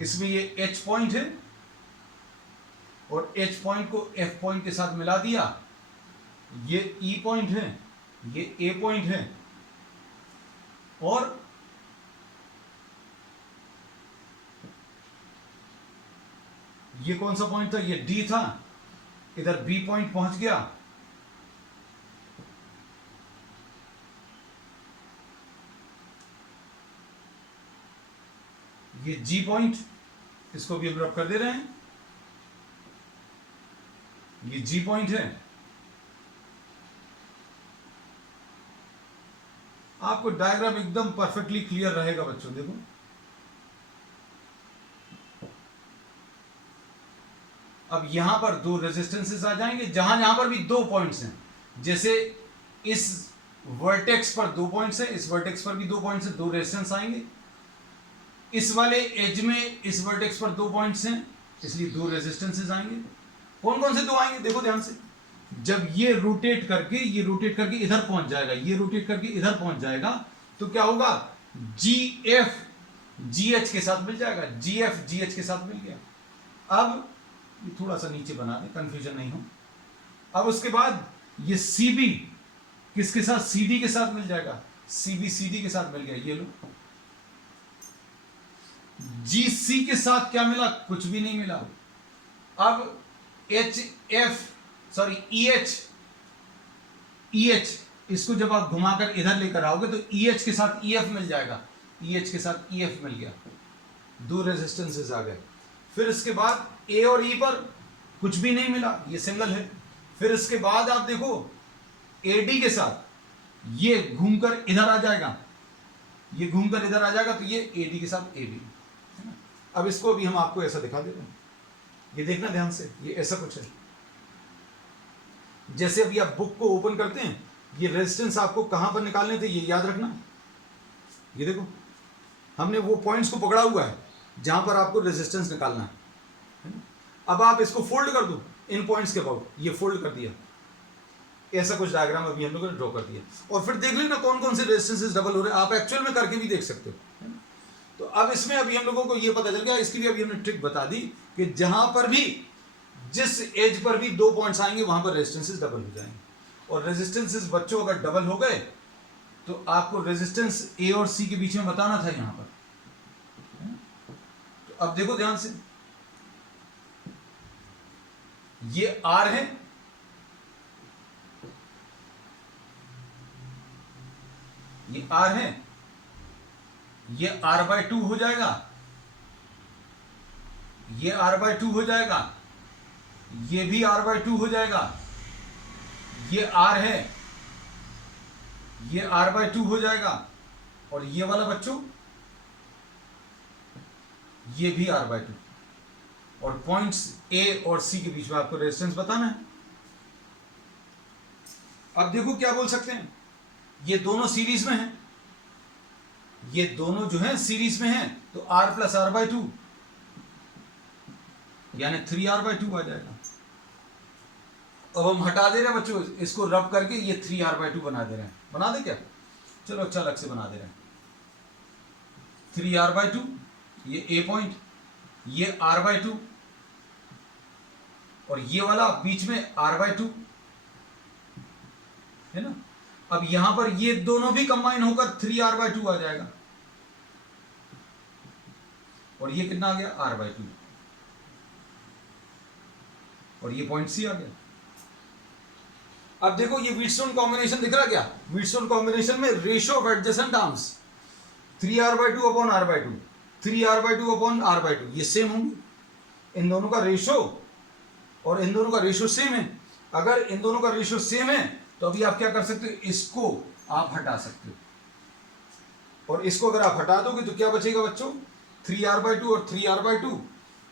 इसमें ये H पॉइंट है और H पॉइंट को F पॉइंट के साथ मिला दिया, ये E पॉइंट है, ये A पॉइंट है, और ये कौन सा पॉइंट था, ये D था, इधर B पॉइंट पहुंच गया, ये G पॉइंट, इसको भी हम रब कर दे रहे हैं, ये G पॉइंट है। आपको डायग्राम एकदम परफेक्टली क्लियर रहेगा बच्चों, देखो अब यहां पर दो रेजिस्टेंसेस आ जाएंगे, जहां जहां पर भी दो पॉइंट्स हैं, जैसे इस वर्टेक्स पर दो पॉइंट्स हैं, इस वर्टेक्स पर भी दो पॉइंट्स हैं, दो रेजिस्टेंस आएंगे, इस वाले एज में इस वर्टेक्स पर दो पॉइंट्स हैं, इसलिए दो रेजिस्टेंसेस आएंगे। कौन कौन से दो आएंगे, देखो ध्यान से, जब ये रोटेट करके इधर पहुंच जाएगा, ये रोटेट करके इधर पहुंच जाएगा, तो क्या होगा, जी एफ जी एच के साथ मिल जाएगा, जी एफ जी एच के साथ मिल गया। अब ये थोड़ा सा नीचे बना दे, कंफ्यूजन नहीं हो। अब उसके बाद ये सी बी किसके साथ, सी डी के साथ मिल जाएगा, सी बी सी डी के साथ मिल गया, ये लो। जी सी के साथ क्या मिला, कुछ भी नहीं मिला। अब H F sorry E H इसको जब आप घुमाकर इधर लेकर आओगे तो ई एच के साथ ई एफ मिल जाएगा, ई एच के साथ ई एफ मिल गया, दो रेजिस्टेंसेस आ गए। फिर इसके बाद ए और ई पर कुछ भी नहीं मिला, ये सिंगल है। फिर इसके बाद आप देखो ए डी के साथ ये घूमकर इधर आ जाएगा, ये घूमकर इधर आ जाएगा, तो ये ए डी के साथ ए बी। अब इसको भी हम आपको ऐसा दिखा देते हैं, ये देखना ध्यान से, ये ऐसा कुछ है। जैसे अभी आप बुक को ओपन करते हैं, ये रेजिस्टेंस आपको कहां पर निकालने थे ये याद रखना। ये देखो हमने वो पॉइंट्स को पकड़ा हुआ है जहां पर आपको रेजिस्टेंस निकालना है ना? अब आप इसको फोल्ड कर दो इन पॉइंट्स के अबाउट, ये फोल्ड कर दिया, ऐसा कुछ डायग्राम अभी हम लोगों ने ड्रॉ कर दिया। और फिर देख लेना कौन कौन से रेजिस्टेंसेस डबल हो रहे हैं, आप एक्चुअल में करके भी देख सकते हो, है ना? तो अब इसमें अभी हम लोगों को ये पता चल गया, इसके लिए अभी हमने ट्रिक बता दी कि जहां पर भी जिस एज पर भी दो पॉइंट्स आएंगे वहां पर रेजिस्टेंसेस डबल हो जाएंगे। और रेजिस्टेंसेस बच्चों अगर डबल हो गए तो आपको रेजिस्टेंस ए और सी के बीच में बताना था यहां पर। तो अब देखो ध्यान से, ये आर है, ये आर है, ये आर बाय 2 हो जाएगा, ये आर बाय 2 हो जाएगा, ये भी आर बाय 2 हो जाएगा, ये आर है, ये आर बाय 2 हो जाएगा, और ये वाला बच्चों ये भी आर बाय 2। और पॉइंट्स ए और सी के बीच में आपको रेजिस्टेंस बताना है। अब देखो क्या बोल सकते हैं, ये दोनों सीरीज में हैं, ये दोनों जो है सीरीज में हैं, तो r plus r by two यानी 3r बाई टू आ जाएगा। अब हम हटा दे रहे हैं बच्चों, इसको रब करके ये 3r बाई टू बना दे रहे हैं। बना दे क्या? चलो अच्छा अलग से बना दे रहे हैं। 3r बाई टू, ये a पॉइंट, ये r बाई टू, और ये वाला बीच में r बाई टू है ना। अब यहां पर ये दोनों भी कंबाइन होकर 3r बाई टू आ जाएगा, और ये कितना आ गया? r बाई टू, और ये पॉइंट सी आ गया। अब देखो ये व्हीटस्टोन कॉम्बिनेशन दिख रहा क्या? व्हीटस्टोन कॉम्बिनेशन में ratio of adjacent arms 3r by two upon r by two, 3r by two upon r by two, ये सेम होंगे। इन दोनों का रेशियो और इन दोनों का रेशियो सेम है। अगर इन दोनों का रेशियो सेम है तो अभी आप क्या कर सकते हो, इसको आप हटा सकते हो, और इसको अगर आप हटा दोगे तो क्या बचेगा बच्चों? 3r बाई टू और 3r बाई टू,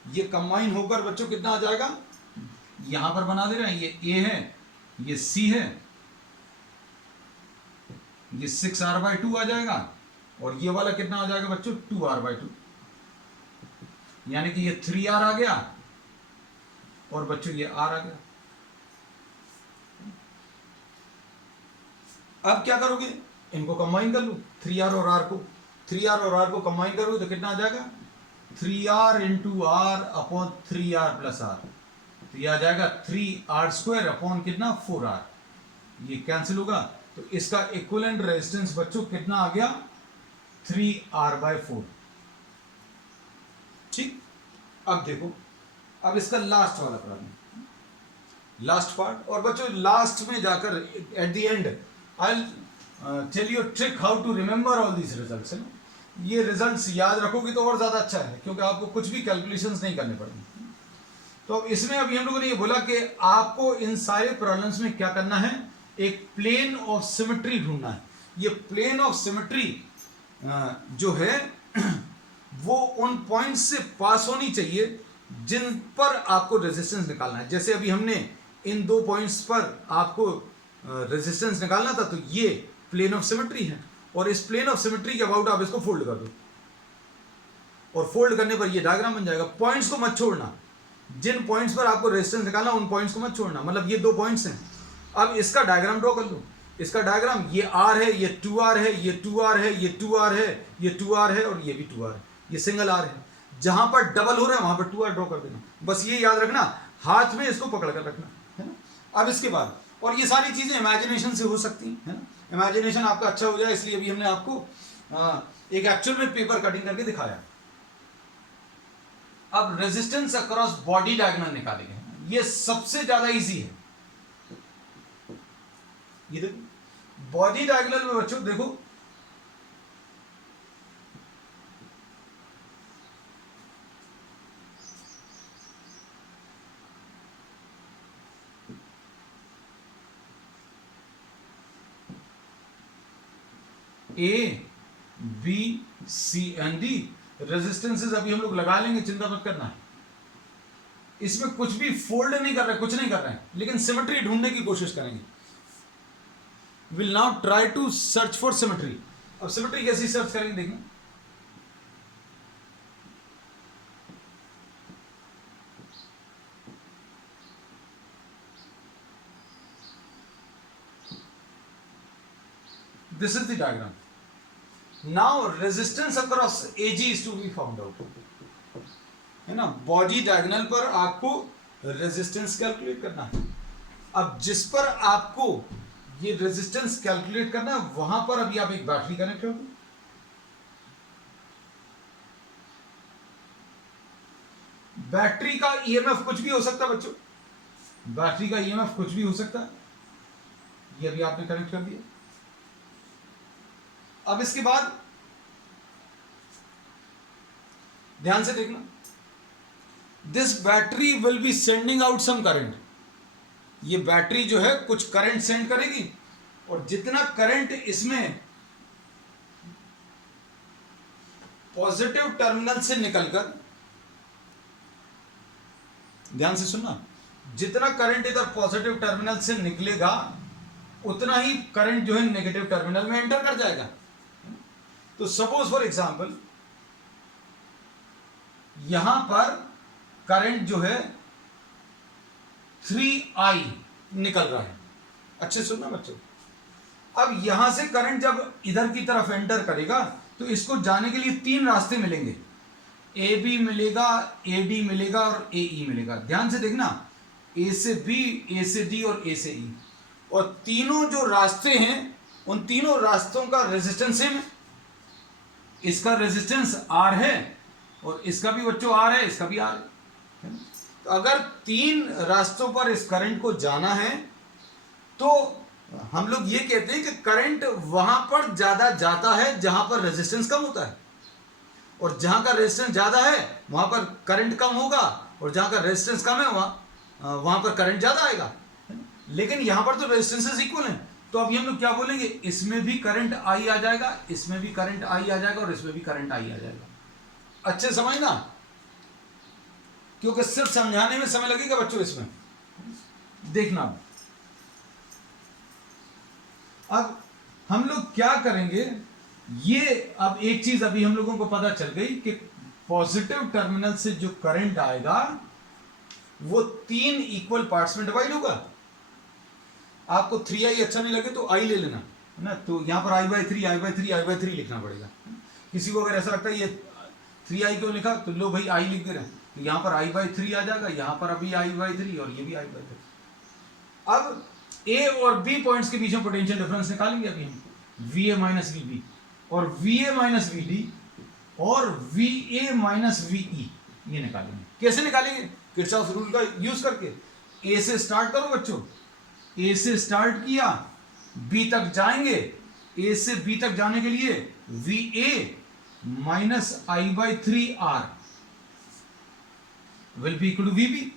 ये कंबाइन होकर बच्चों कितना आ जाएगा? यहां पर बना दे रहे हैं, ये a है, ये c है, ये 6r बाई टू आ जाएगा, और ये वाला कितना आ जाएगा बच्चों? 2r बाई टू, यानी कि ये 3r आ गया और बच्चों ये r आ गया। अब क्या करोगे? इनको कंबाइन कर लो, 3r और r को, 3r और r को कंबाइन करोगे तो कितना आ जाएगा? 3r into r upon 3r plus r, तो ये आ जाएगा 3r स्क्वायर अपॉन कितना? 4r, ये कैंसिल होगा, तो इसका इक्विवेलेंट रेजिस्टेंस बच्चों कितना आ गया? 3r by 4। ठीक, अब देखो, अब इसका लास्ट वाला प्रॉब्लम, लास्ट पार्ट, और बच्चों लास्ट में जाकर at the end I'll tell you a trick how to remember all these results, है ना। ये रिजल्ट्स याद रखोगे तो और ज़्यादा अच्छा है, क्योंकि आपको कुछ भी कैलकुलेशंस नहीं करने पड़ेंगे। तो अब इसमें अभी हम लोगों ने ये बोला कि आपको इन सारे प्रॉब्लम्स में क्या करना है? एक प्लेन ऑफ सिमेट्री ढूंढना है। ये प्लेन ऑफ सिमेट्री जो है वो उन पॉइंट्स से पास होनी चाहिए जिन पर आपको रेजिस्टेंस निकालना है। जैसे अभी हमने इन दो पॉइंट्स पर आपको रेजिस्टेंस निकालना था, तो ये प्लेन ऑफ सिमेट्री है, और इस प्लेन ऑफ सिमेट्री के अबाउट आप इसको फोल्ड कर दो, और फोल्ड करने पर ये डायग्राम बन जाएगा। पॉइंट्स को मत छोड़ना, जिन पॉइंट्स पर आपको रेजिस्टेंस निकालना उन पॉइंट्स को मत छोड़ना। मतलब ये दो पॉइंट्स हैं, अब इसका डायग्राम ड्रॉ कर लो। इसका डायग्राम, ये r है, ये 2r है, ये 2r है, ये 2r है, ये 2r है, और ये भी 2r है, ये सिंगल r है। जहां पर डबल हो रहा है वहां पर 2r ड्रॉ कर देना, बस ये याद रखना, हाथ में इसको पकड़ कर रखना, है ना। अब इसके बाद, और ये सारी चीजें इमेजिनेशन से हो सकती हैं, है ना। इमेजिनेशन आपका अच्छा हो जाए इसलिए अभी हमने आपको एक एक्चुअल में पेपर कटिंग करके दिखाया। अब रेजिस्टेंस अक्रॉस बॉडी डायगोनल निकालेंगे, ये सबसे ज्यादा इजी है। ये देखो बॉडी डायगोनल में बच्चों देखो, A, B, C and D resistances अभी हम लोग लगा लेंगे, चिंता मत करना है। इसमें कुछ भी फोल्ड नहीं कर रहे, कुछ नहीं कर रहे हैं, लेकिन सिमेट्री ढूंढने की कोशिश करेंगे। Will now try to search for symmetry. अब सिमेट्री कैसी सर्च करेंगे देखें। This is the diagram. Now resistance across AG is to be found out, है ना। बॉडी डायगोनल पर आपको रेजिस्टेंस कैलकुलेट करना है। अब जिस पर आपको ये रेजिस्टेंस कैलकुलेट करना है वहां पर अभी आप एक बैटरी कनेक्ट कर दो। बैटरी का ईएमएफ कुछ भी हो सकता है बच्चों, बैटरी का ईएमएफ कुछ भी हो सकता है। ये अभी आपने कनेक्ट कर दिया। अब इसके बाद ध्यान से देखना, this battery will be sending out some current. ये बैटरी जो है कुछ करंट सेंड करेगी, और जितना करंट इसमें पॉजिटिव टर्मिनल से निकलकर, ध्यान से सुनना, जितना करंट इधर पॉजिटिव टर्मिनल से निकलेगा उतना ही करंट जो है नेगेटिव टर्मिनल में एंटर कर जाएगा। तो सपोज फॉर एग्जांपल यहां पर करंट जो है 3i निकल रहा है। अच्छे सुनना बच्चों, अब यहां से करंट जब इधर की तरफ एंटर करेगा तो इसको जाने के लिए 3 रास्ते मिलेंगे, ए बी मिलेगा, ए डी मिलेगा और ए ई मिलेगा। ध्यान से देखना, ए से बी, ए से डी और ए से ई, और तीनों जो रास्ते हैं उन तीनों रास्तों का रेजिस्टेंस सेम है। इसका रेजिस्टेंस आर है और इसका भी बच्चों आर है, इसका भी आर है। तो अगर 3 रास्तों पर इस करंट को जाना है तो हम लोग ये कहते हैं कि करंट वहां पर ज्यादा जाता है जहां पर रेजिस्टेंस कम होता है, और जहां का रेजिस्टेंस ज्यादा है वहां पर करंट कम होगा, और जहां का रेजिस्टेंस कम है वहां पर करंट ज्यादा आएगा। लेकिन यहां पर तो रेजिस्टेंसेस इक्वल हैं, तो अभी हम लोग क्या बोलेंगे, इसमें भी करंट आई आ जाएगा, इसमें भी करंट आई आ जाएगा और इसमें भी करंट आई आ जाएगा। अच्छे समझना, क्योंकि सिर्फ समझाने में समय लगेगा बच्चों। इसमें देखना, अब हम लोग क्या करेंगे, ये अब एक चीज अभी हम लोगों को पता चल गई कि पॉजिटिव टर्मिनल से जो करंट आएगा वो 3 इक्वल पार्ट्स में डिवाइड होगा। आपको 3i अच्छा नहीं लगे तो i ले लेना है ना, तो यहां पर i/3 लिखना पड़ेगा। किसी को अगर ऐसा लगता है ये 3i क्यों लिखा, तो लो भाई i लिख दे रहे हैं, तो यहां पर i/3 आ जाएगा, यहां पर अभी i/3 और ये भी i/3। अब a और b पॉइंट्स के बीच में पोटेंशियल डिफरेंस निकालेंगे अभी हम, va माइनस vb और va माइनस vd और va माइनस ve, ये निकालेंगे। कैसे निकालेंगे, किरचॉफ रूल का यूज करके। a से स्टार्ट करो बच्चों, a से स्टार्ट किया, b तक जाएंगे, a से b तक जाने के लिए va minus i/3r will be equal to vb।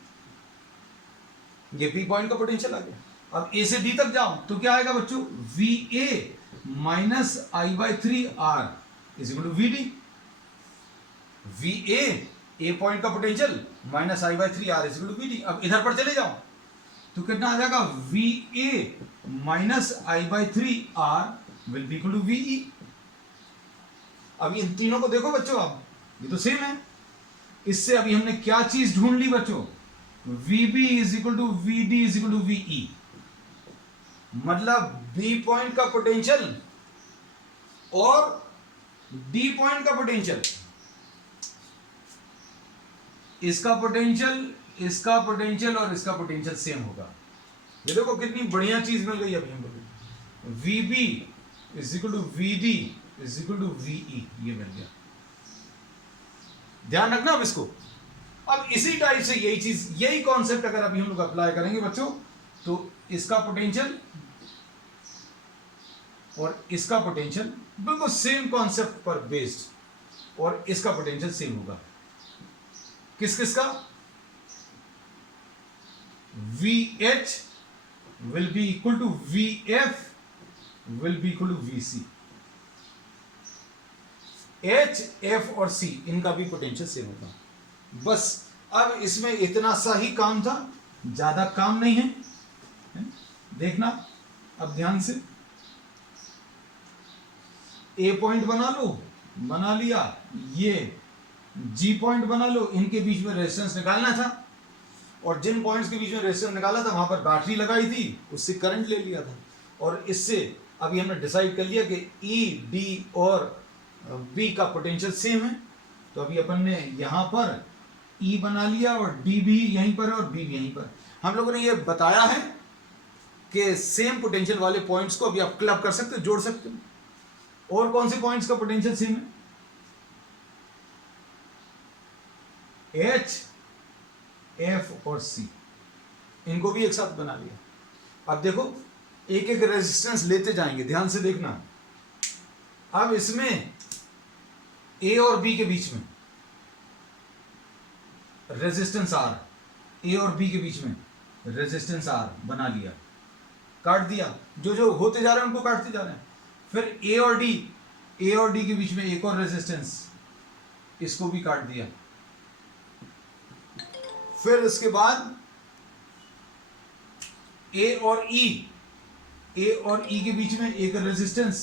ये b पॉइंट का पोटेंशियल आ गया। अब a से d तक जाओ तो क्या आएगा बच्चों, va minus i/3r is equal to vd। va a point का potential minus i/3r is equal to vd। अब इधर पर चले जाओ तो कितना आ जाएगा, va minus i/3r will be equal to ve। अब इन तीनों को देखो बच्चों, आप ये तो सेम है। इससे अभी हमने क्या चीज ढूंढ ली बच्चों, vb is equal to vd is equal to ve। मतलब b पॉइंट का पोटेंशियल और d पॉइंट का पोटेंशियल, इसका पोटेंशियल और इसका पोटेंशियल सेम होगा। ये देखो कितनी बढ़िया चीज मिल गई अभी हम लोग, vb is equal to vd is equal to ve, ये मिल गया। ध्यान रखना अब इसको। अब इसी टाइप से यही चीज, यही कॉन्सेप्ट अगर अभी हम लोग अप्लाई करेंगे बच्चों, तो इसका पोटेंशियल और इसका पोटेंशियल बिल्कुल सेम कॉन्सेप्ट पर बेस्ड, और इसका पोटेंशियल सेम होगा। किस किस का, VH will be equal to VF will be equal to VC। H, F और C इनका भी पोटेंशियल सेम होगा। बस अब इसमें इतना सा ही काम था, ज्यादा काम नहीं है। देखना अब ध्यान से, A पॉइंट बना लो, बना लिया, ये G पॉइंट बना लो, इनके बीच में रेजिस्टेंस निकालना था, और जिन पॉइंट्स के बीच में रेजिस्टेंस निकाला था वहां पर बैटरी लगाई थी, उससे करंट ले लिया था, और इससे अभी हमने डिसाइड कर लिया कि E, D और B का पोटेंशियल सेम है। तो अभी अपन ने यहां पर E बना लिया और D भी यहीं पर है और B भी यहीं पर। हम लोगों ने ये बताया है कि सेम पोटेंशियल वाले पॉइंट्स को अभी आप क्लब कर सकते हो, जोड़ सकते हो। और कौन से पॉइंट्स का पोटेंशियल सेम है, H, F और C, इनको भी एक साथ बना लिया। अब देखो एक एक रेजिस्टेंस लेते जाएंगे, ध्यान से देखना। अब इसमें A और B के बीच में रेजिस्टेंस R, A और B के बीच में रेजिस्टेंस R बना लिया, काट दिया, जो जो होते जा रहे हैं उनको काटते जा रहे हैं। फिर A और D के बीच में एक और रेजिस्टेंस, इसको भी काट दिया। फिर इसके बाद A और E ए और ई के बीच में एक रेजिस्टेंस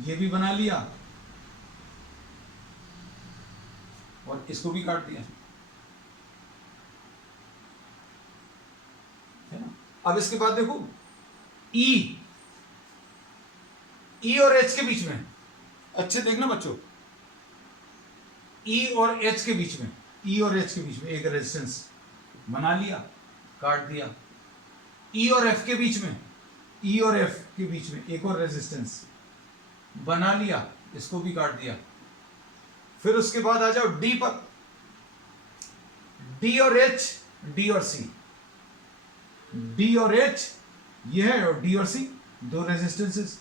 ये भी बना लिया और इसको भी काट दिया, है ना। अब इसके बाद देखो ई और एच के बीच में, अच्छे देखना बच्चों, ई और एच के बीच में, ई और एच के बीच में एक रेजिस्टेंस बना लिया, काट दिया। ई और एफ के बीच में, ई और एफ के बीच में एक और रेजिस्टेंस बना लिया, इसको भी काट दिया। फिर उसके बाद आ जाओ डी पर, डी और एच, डी और सी, डी और एच ये है और डी और सी दो रेजिस्टेंसेस।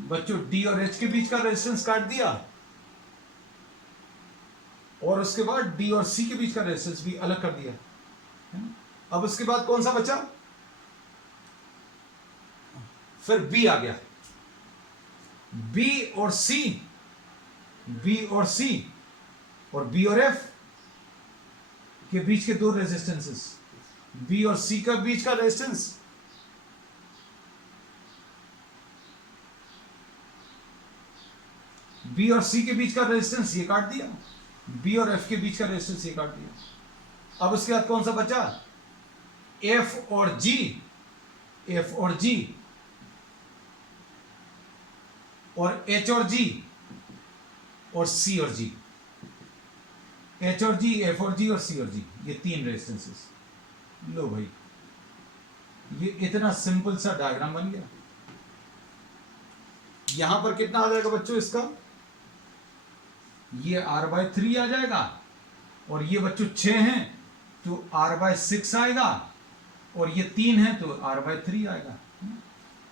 बच्चों डी और एच के बीच का रेजिस्टेंस काट दिया और उसके बाद डी और सी के बीच का रेजिस्टेंस भी अलग कर दिया, है ना। अब उसके बाद कौन सा बचा, फिर बी आ गया, बी और सी, बी और सी और बी और एफ के बीच के दो रेजिस्टेंसेस, बी और सी का बीच का रेजिस्टेंस बी और सी के बीच का रेजिस्टेंस ये काट दिया, बी और एफ के बीच का रेजिस्टेंस ये काट दिया। अब उसके बाद कौन सा बचा, एफ और जी, एफ और जी और एच और जी और सी और जी, एच और जी, एफ और जी और सी और जी, ये तीन रेजिस्टेंसेस। लो भाई ये इतना सिंपल सा डायग्राम बन गया। यहां पर कितना आ जाएगा बच्चों, इसका ये R/3 आ जाएगा और ये बच्चों 6 हैं तो R/6 आएगा और ये 3 है तो R/3 आएगा।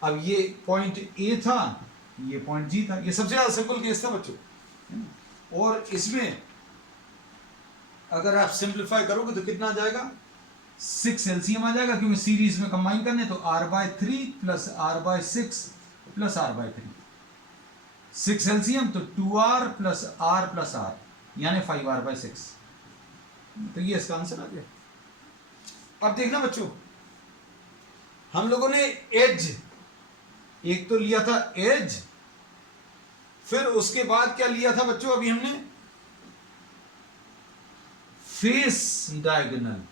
अब ये पॉइंट ए था, ये पॉइंट जी था, ये सबसे ज्यादा सिंपल केस था बच्चों। और इसमें अगर आप सिंप्लीफाई करोगे तो कितना आ जाएगा, 6 एलसीएम आ जाएगा क्योंकि सीरीज में कंबाइन करने, तो R/3 plus R/6 plus R/3, 6 LCM तो 2R प्लस R यानी 5R/6। तो ये इसका आंसर आ गया। अब देखना बच्चों, हम लोगों ने एज एक तो लिया था एज, फिर उसके बाद क्या लिया था बच्चों, अभी हमने फेस डायगोनल।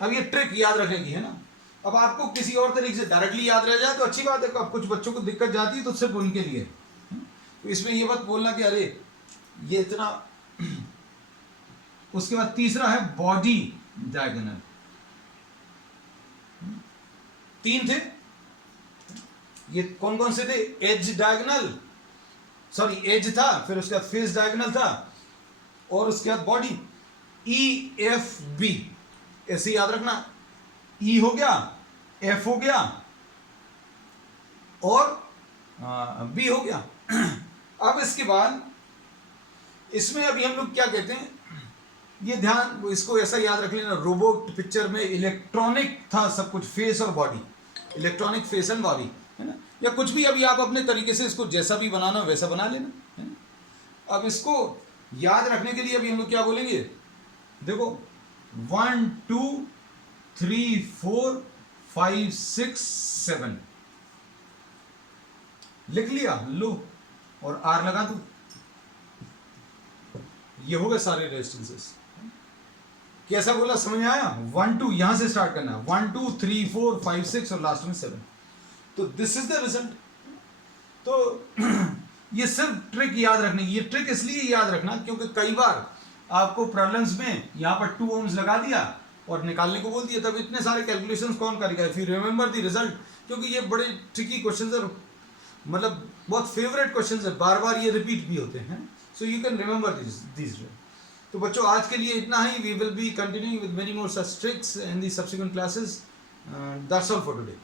अब ये ट्रिक याद रखने की है ना। अब आपको किसी और तरीके से डायरेक्टली याद रह जाए तो अच्छी बात है, अब कुछ बच्चों को दिक्कत जाती है तो सिर्फ उनके लिए, तो इसमें ये बात बोलना कि अरे ये इतना। उसके बाद तीसरा है बॉडी डायगोनल, 3 थे, ये कौन कौन से थे, एज डायगोनल, सॉरी एज था, फिर उसके बाद फेस डायगोनल था और उसके बाद बॉडी, ई एफ बी, ऐसे याद रखना, ई हो गया, एफ हो गया और बी हो गया। अब इसके बाद इसमें अभी हम लोग क्या कहते हैं, ये ध्यान इसको ऐसा याद रख लेना, रोबोट पिक्चर में इलेक्ट्रॉनिक था सब कुछ, फेस और body, electronic face and body, है ना। या कुछ भी अभी आप अपने तरीके से इसको जैसा भी बनाना वैसा बना लेना, है ना। अब इसको याद रखने के लिए अभी हम लोग क्या बोलेंगे, देखो 1 2 3 4 5 6 7 लिख लिया, लो और आर लगा दो, ये हो गए सारे रेजिस्टेंसेस। कैसा बोला, समझ में आया। 1 2 यहां से स्टार्ट करना, 1 2 3 4 5 6 और लास्ट में 7, तो दिस इज द रिजल्ट। तो ये सिर्फ ट्रिक याद रखने की, ये ट्रिक इसलिए याद रखना क्योंकि कई बार आपको प्रॉब्लम्स में यहां पर 2 ohms लगा दिया और निकालने को बोल दिया, तब इतने सारे कैलकुलेशंस कौन करेगा if you remember the result, क्योंकि ये बड़े ट्रिकी क्वेश्चंस है, मतलब बहुत फेवरेट क्वेश्चंस है, बार बार ये रिपीट भी होते हैं, so you can remember this. तो बच्चों आज के लिए इतना ही, we will be continuing with many more such tricks in the subsequent classes, that's all for today.